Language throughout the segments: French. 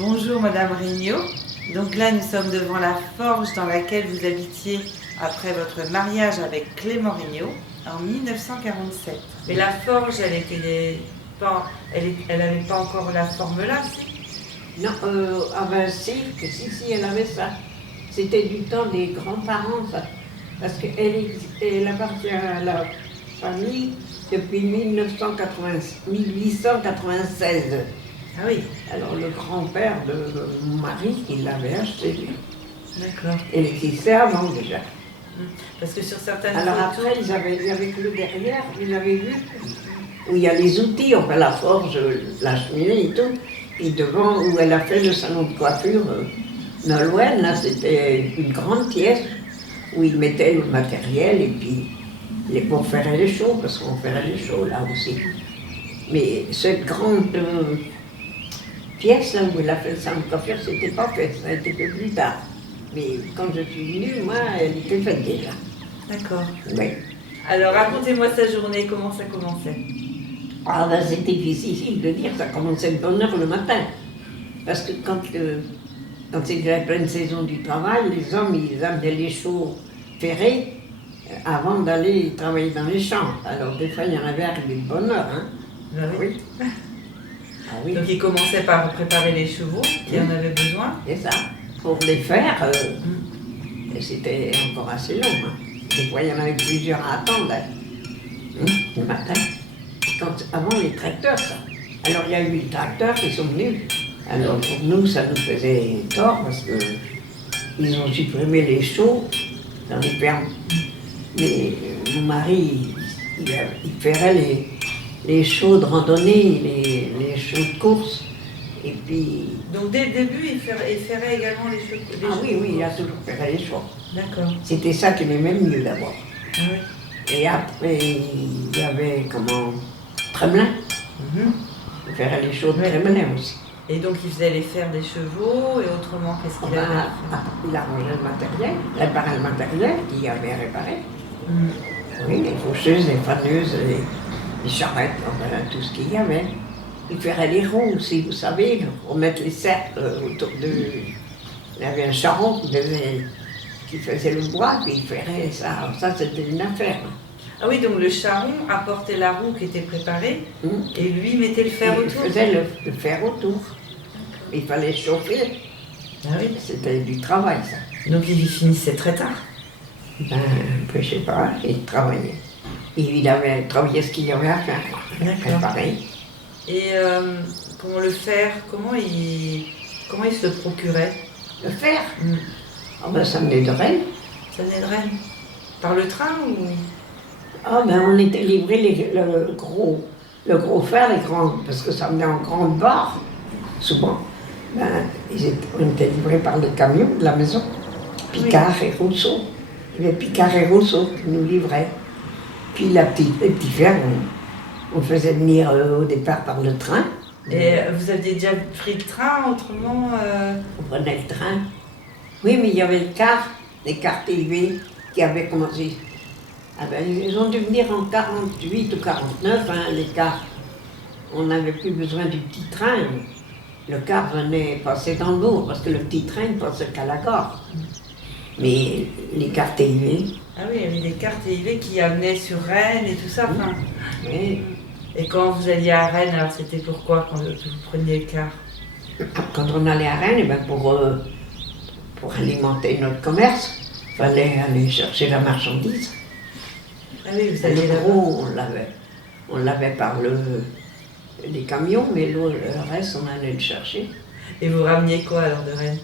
Bonjour Madame Regnault. Donc là nous sommes devant la forge dans laquelle vous habitiez après votre mariage avec Clément Regnault en 1947. Mais la forge, elle n'avait pas encore la forme là, si? Non, ah ben si, elle avait ça. C'était du temps des grands-parents, ça. Parce qu'elle appartient à la famille depuis 1896. Ah oui. Alors le grand-père de mon mari, il l'avait acheté, lui. D'accord. Elle existait avant déjà. Parce que sur certaines Alors photos... après, il y avait que le derrière, vous avez vu, où il y a les outils, enfin la forge, la cheminée et tout. Et devant, où elle a fait le salon de coiffure, Nolwenn, là, c'était une grande pièce où ils mettaient le matériel et puis pour faire les shows, parce qu'on ferait les shows là aussi. Mais cette grande pièce là où elle a fait le salon de coiffure, c'était pas fait, ça a été fait plus tard. Mais quand je suis venue, moi, elle était faite déjà. D'accord. Oui. Alors racontez-moi sa journée, comment ça commençait? Ah ben c'était difficile de dire, ça commençait de bonne heure le matin. Parce que quand c'était la pleine saison du travail, les hommes, ils amenaient les chaux ferrés avant d'aller travailler dans les champs. Alors des fois, il y en avait arrivé de bonne heure. Hein. Ah oui. Ah oui. Donc il commençait par préparer les chevaux qui en avaient besoin. C'est ça. Pour les faire, c'était encore assez long. Hein. Des fois, il y en avait plusieurs à attendre le matin. Avant les tracteurs, ça. Alors il y a eu les tracteurs qui sont venus. Alors pour nous, ça nous faisait tort parce qu'ils ont supprimé les chaux dans les fermes. Mais mon mari, il ferait les chaux de randonnée, les chaux de course. Et puis... Donc dès le début, il ferait également les chevaux. Ah oui, il a toujours fait les chaux. D'accord. C'était ça qu'il aimait mieux d'abord. Ah oui. Et après, il y avait Tremelin. Il ferait les chaux de Tremelin aussi. Et donc il faisait les fers des chevaux et autrement, qu'est-ce qu'il avait à faire? Il arrangeait le matériel, réparait le matériel qu'il avait réparé. Oui, les faucheuses, les faneuses, les charrettes, enfin, tout ce qu'il y avait. Il ferait les ronds aussi, vous savez, pour mettre les cercles autour de... Il y avait un charron qui faisait le bois, puis il ferait ça. Ça, c'était une affaire. Ah oui, donc le charron apportait la roue qui était préparée et lui mettait le fer autour. Il faisait le fer autour. Il fallait chauffer. Ah oui. C'était du travail, ça. Donc il finissait très tard. Ben, je sais pas, il travaillait. Il avait travaillé ce qu'il y avait à faire. D'accord. Pareil. Et pour le fer, comment il se le procurait? Le fer Ah ben, ça venait de Rennes. Ça venait de Rennes. Par le train ou? Ah ben, on était livré le gros fer, parce que ça venait en grande barre, souvent. Ben, on était livrés par le camion de la maison, Picard et Rousseau. Il y avait Picard et Rousseau qui nous livraient. Puis les petits fers, on faisait venir au départ par le train. Et vous aviez déjà pris le train autrement On prenait le train. Oui, mais il y avait les cars TV qui avaient commencé. Ah ben, ils ont dû venir en 48 ou 49, hein, les cars. On n'avait plus besoin du petit train. Le car venait passer dans le bourg, parce que le petit train ne passait qu'à la gare. Mais les cars TIV... Ah oui, il y avait des cartes TIV qui amenaient sur Rennes et tout ça. Enfin. Oui. Et quand vous alliez à Rennes, alors c'était pourquoi quand vous preniez le car? Quand on allait à Rennes, ben pour alimenter notre commerce, il fallait aller chercher la marchandise. Ah oui, vous alliez Le là-bas. gros, on l'avait par les camions, mais le reste, on allait le chercher. Et vous rameniez quoi alors de Rennes?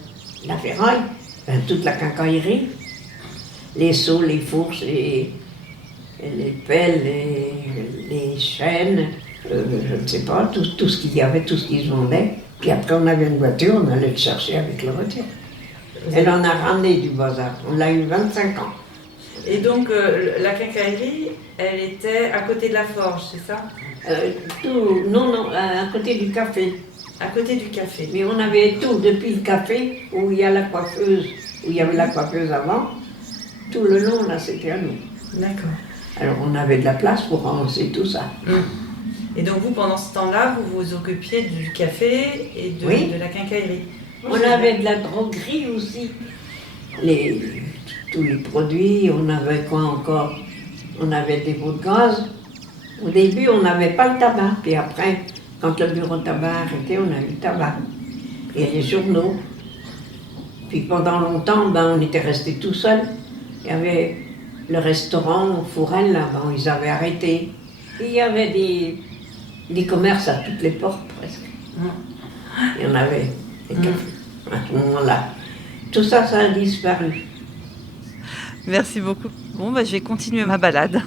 La ferraille, ben, toute la quincaillerie, les seaux, les fourches, les pelles, les chaînes, je ne sais pas, tout ce qu'il y avait, tout ce qu'ils vendaient. Puis après, on avait une voiture, on allait le chercher avec la voiture. Elle en a ramené du bazar, on l'a eu 25 ans. Et donc, la quincaillerie, elle était à côté de la forge, c'est ça? Non, à côté du café. À côté du café. Mais on avait tout, depuis le café, où il y a la coiffeuse, où il y avait la coiffeuse avant, tout le long, là, c'était à nous. D'accord. Alors on avait de la place pour ranger tout ça. Et donc vous, pendant ce temps-là, vous vous occupiez du café et Oui. de la quincaillerie. On avait de la droguerie aussi. Tous les produits, on avait quoi encore? On avait des pots de gaz. Au début, on n'avait pas le tabac. Puis après, quand le bureau de tabac a arrêté, on a eu le tabac. Et les journaux. Puis pendant longtemps, on était restés tout seuls. Il y avait le restaurant Fourel, là, ils avaient arrêté. Et il y avait des commerces à toutes les portes, presque. Il y en avait des cafés à ce moment-là. Tout ça, ça a disparu. Merci beaucoup. Bon, je vais continuer ma balade.